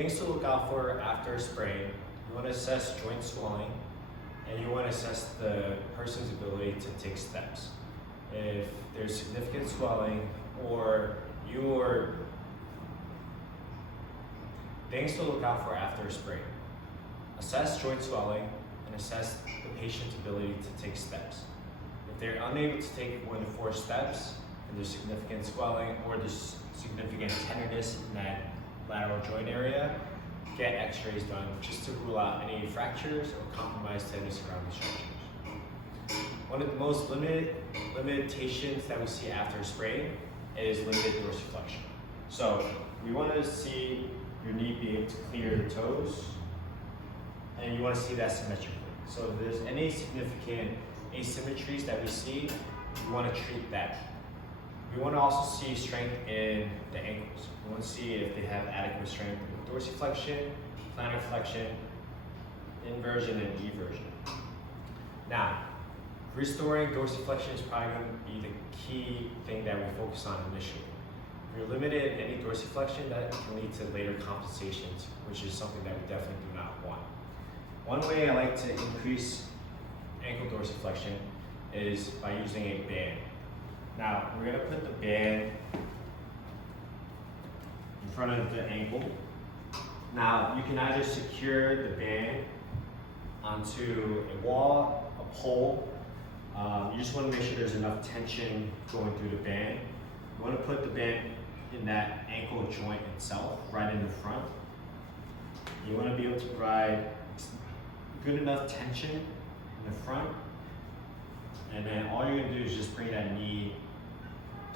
things to look out for after a sprain: you want to assess joint swelling, and you want to assess the person's ability to take steps. If there's significant swelling or things to look out for after a sprain: assess joint swelling and assess the patient's ability to take steps. If they're unable to take more than 4 steps and there's significant swelling or there's significant tenderness in that lateral joint area, get x-rays done just to rule out any fractures or compromised tendons around the structures. One of the most limitations that we see after a sprain is limited dorsiflexion. So we want to see your knee be able to clear the toes, and you want to see that symmetrically. So if there's any significant asymmetries that we see, we want to treat that. We want to also see strength in the ankles. We want to see if they have adequate strength in dorsiflexion, plantar flexion, inversion, and eversion. Now, restoring dorsiflexion is probably going to be the key thing that we focus on initially. If you're limited in any dorsiflexion, that can lead to later compensations, which is something that we definitely do not want. One way I like to increase ankle dorsiflexion is by using a band. Now, we're going to put the band in front of the ankle. Now, you can either secure the band onto a wall, a pole. You just want to make sure there's enough tension going through the band. You want to put the band in that ankle joint itself, right in the front. You want to be able to provide good enough tension in the front, and then all you're going to do is just bring that knee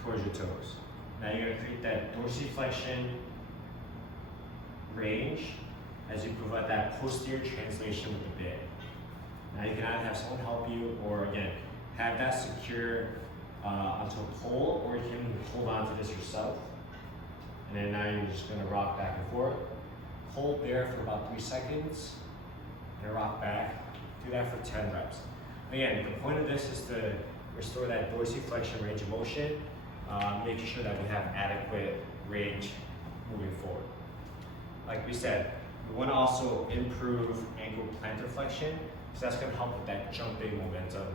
towards your toes. Now you're going to create that dorsiflexion range as you provide that posterior translation with the band. Now you can either have someone help you, or again, have that secure onto a pole, or you can hold on to this yourself. And then now you're just going to rock back and forth. Hold there for about 3 seconds, and rock back. Do that for 10 reps. Again, the point of this is to restore that dorsiflexion range of motion, making sure that we have adequate range moving forward. Like we said, we want to also improve ankle plantar flexion, because that's going to help with that jumping momentum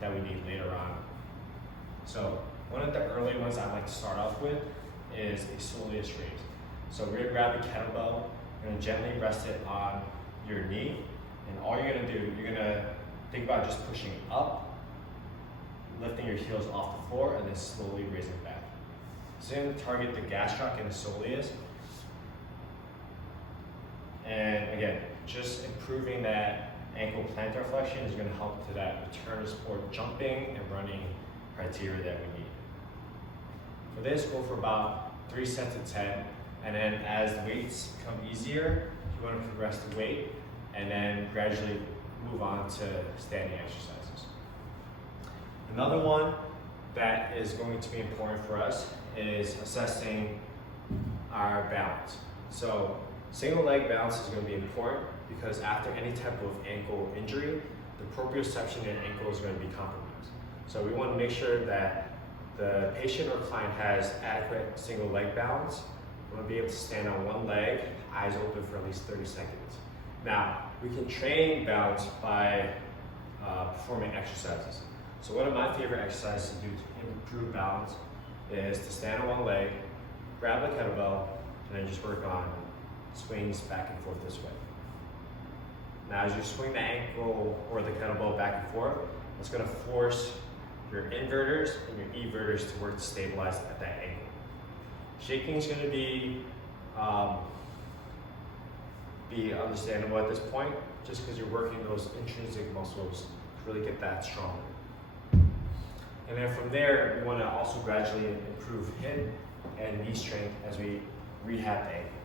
that we need later on. So one of the early ones I like to start off with is a soleus raise. So we're going to grab a kettlebell, you're going to gently rest it on your knee, and all you're going to do, you're going to think about just pushing up, lifting your heels off the floor, and then slowly raising back. So you're going to target the gastroc and the soleus. And again, just improving that ankle plantar flexion is going to help to that return to sport jumping and running criteria that we need. For this, go for about 3 sets of 10, and then as the weights become easier, you want to progress the weight and then gradually move on to standing exercises. Another one that is going to be important for us is assessing our balance. So single leg balance is going to be important, because after any type of ankle injury, the proprioception in the ankle is going to be compromised. So we want to make sure that the patient or client has adequate single leg balance. We want to be able to stand on one leg, eyes open for at least 30 seconds. Now, we can train balance by performing exercises. So one of my favorite exercises to do to improve balance is to stand on one leg, grab a kettlebell, and then just work on swings back and forth this way. Now, as you swing the ankle or the kettlebell back and forth, it's going to force your inverters and your everters to work to stabilize at that angle. Shaking is going to be understandable at this point, just because you're working those intrinsic muscles to really get that stronger. And then from there, we want to also gradually improve hip and knee strength as we rehab the ankle.